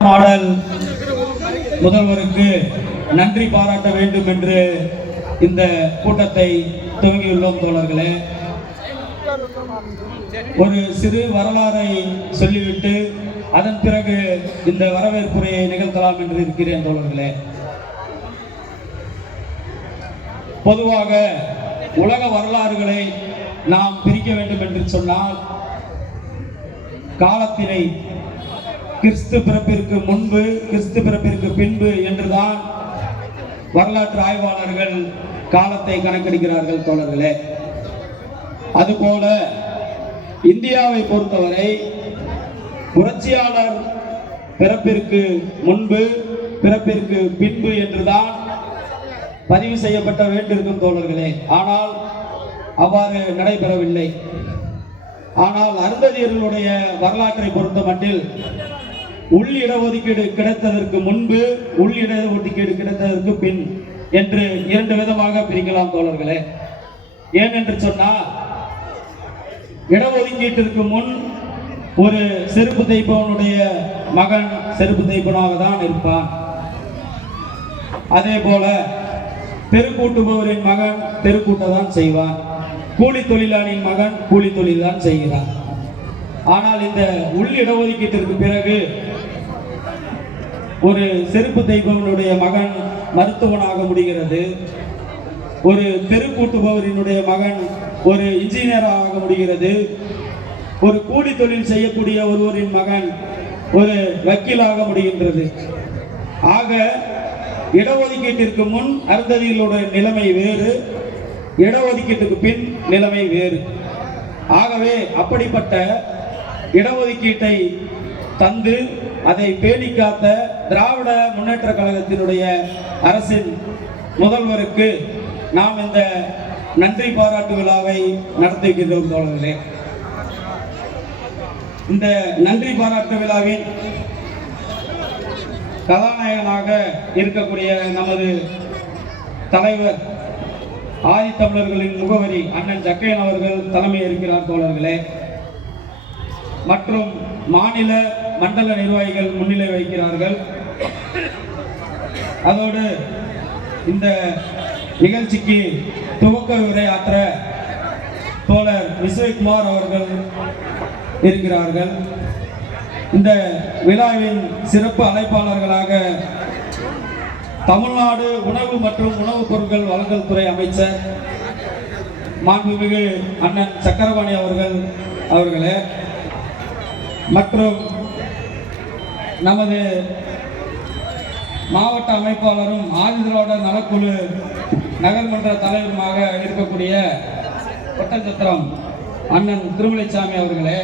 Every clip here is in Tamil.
மாடல் முதல்வருக்கு நன்றி பாராட்ட வேண்டும் என்று இந்த கூட்டத்தை துவங்கியுள்ளோம் தோழர்களே. ஒரு சிறு வரலாறை சொல்லிவிட்டு அதன் பிறகு இந்த வரவேற்புரையை நிகழ்த்தலாம் என்று இருக்கிறேன் தோழர்களே. பொதுவாக உலக வரலாறுகளை நாம் பிரிக்க வேண்டும் என்று சொன்னால் காலத்தினை கிறிஸ்து பிறப்பிற்கு முன்பு கிறிஸ்து பிறப்பிற்கு பின்பு என்றுதான் வரலாற்று ஆய்வாளர்கள் காலத்தை கணக்கெடுக்கிறார்கள் தோழர்களே. அதுபோல இந்தியாவை பொறுத்தவரை புரட்சியாளர் பிறப்பிற்கு முன்பு பிறப்பிற்கு பின்பு என்றுதான் பதிவு செய்யப்பட்ட வேண்டியிருக்கும் தோழர்களே. ஆனால் அவ்வாறு நடைபெறவில்லை. ஆனால் அருந்ததியர்களுடைய வரலாற்றை பொறுத்த மட்டில் உள் இடஒதுக்கீடு கிடைத்ததற்கு முன்பு உள் இடஒதுக்கீடு கிடைத்ததற்கு பின் என்று இரண்டு விதமாக பிரிக்கலாம் தோழர்களே. ஏன் என்று சொன்னால் இடஒதுக்கீட்டிற்கு முன் ஒரு செருப்பு தைப்பவனுடைய மகன் செருப்பு தைப்பனாக தான் இருப்பான். அதே போல தெருக்கூட்டுபவரின் மகன் தெருக்கூட்ட தான் செய்வான். கூலி தொழிலாளியின் மகன் கூலி தொழில் தான் செய்கிறான். ஆனால் இந்த உள் இடஒதுக்கீட்டிற்கு பிறகு ஒரு செருப்பு தைப்பவனுடைய மகன் மருத்துவனாக முடிகிறது. ஒரு தெருக்கூட்டுபவரினுடைய மகன் ஒரு இன்ஜினியராக ஆக முடிகிறது. ஒரு கூலி தொழில் செய்யக்கூடிய ஒருவரின் மகன் ஒரு வக்கீலாக முடிகின்றது. ஆக இடஒதுக்கீட்டிற்கு முன் அருந்ததிகளுடைய நிலைமை வேறு இடஒதுக்கீட்டுக்கு பின் நிலைமை வேறு. ஆகவே அப்படிப்பட்ட இடஒதுக்கீட்டை தந்து அதை பேணி காத்த திராவிட முன்னேற்ற கழகத்தினுடைய அரசின் முதல்வருக்கு நாம் இந்த நன்றி பாராட்டு விழாவை நடத்துகின்றோம் தோழர்களே. இந்த நன்றி பாராட்டு விழாவின் கதாநாயகனாக இருக்கக்கூடிய நமது தலைவர் ஆதித்தமிழர்களின் முகவரி அண்ணன் ஜக்கையன் அவர்கள் தலைமை இருக்கிறார் தோழர்களே. மற்றும் மாநில மண்டல நிர்வாகிகள் முன்னிலை வைக்கிறார்கள் அதோடு இந்த நிகழ்ச்சிக்கு துவக்க உரையாற்ற தோழர் விஸ்வகுமார் அவர்கள் இருக்கிறார்கள். இந்த விழாவின் சிறப்பு அழைப்பாளர்களாக தமிழ்நாடு உணவு மற்றும் உணவுப் பொருட்கள் வழங்கல் துறை அமைச்சர் மாண்புமிகு அண்ணன் சக்கரபாணி அவர்கள் அவர்களே. மற்றும் நமது மாவட்ட அமைப்பாளரும் ஆதிதிராவிட நலக்குழு நகர்மன்ற தலைவருமாக இருக்கக்கூடிய ஒட்டஞ்சத்திரம் அண்ணன் திருமலைசாமி அவர்களே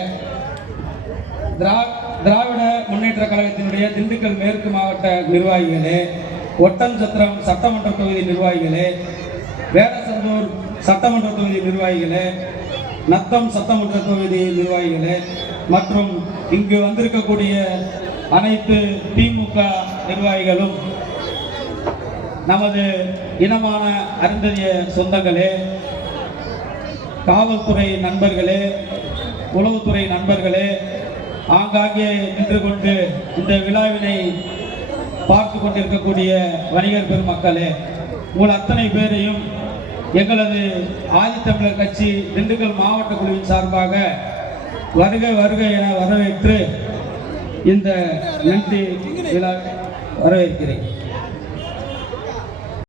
திரா திராவிட முன்னேற்ற கழகத்தினுடைய திண்டுக்கல் மேற்கு மாவட்ட நிர்வாகிகளே ஒட்டஞ்சத்திரம் சட்டமன்ற தொகுதி நிர்வாகிகளே வேடசந்தூர் சட்டமன்ற தொகுதி நிர்வாகிகளே நத்தம் சட்டமன்ற தொகுதி நிர்வாகிகளே மற்றும் இங்கு வந்திருக்கக்கூடிய அனைத்து திமுக நிர்வாகிகளும் நமது இனமான அருந்ததிய சொந்தங்களே காவல்துறை நண்பர்களே உளவுத்துறை நண்பர்களே ஆங்காங்கே நின்று கொண்டு இந்த விழாவினை பார்த்து கொண்டிருக்கக்கூடிய வணிகர் பெருமக்களே உங்கள் அத்தனை பேரையும் எங்களது ஆதித்தமிழர் கட்சி திண்டுக்கல் மாவட்ட குழுவின் சார்பாக வருக வருக என வரவேற்று இந்த நன்றி விழா வரவேற்கிறேன்.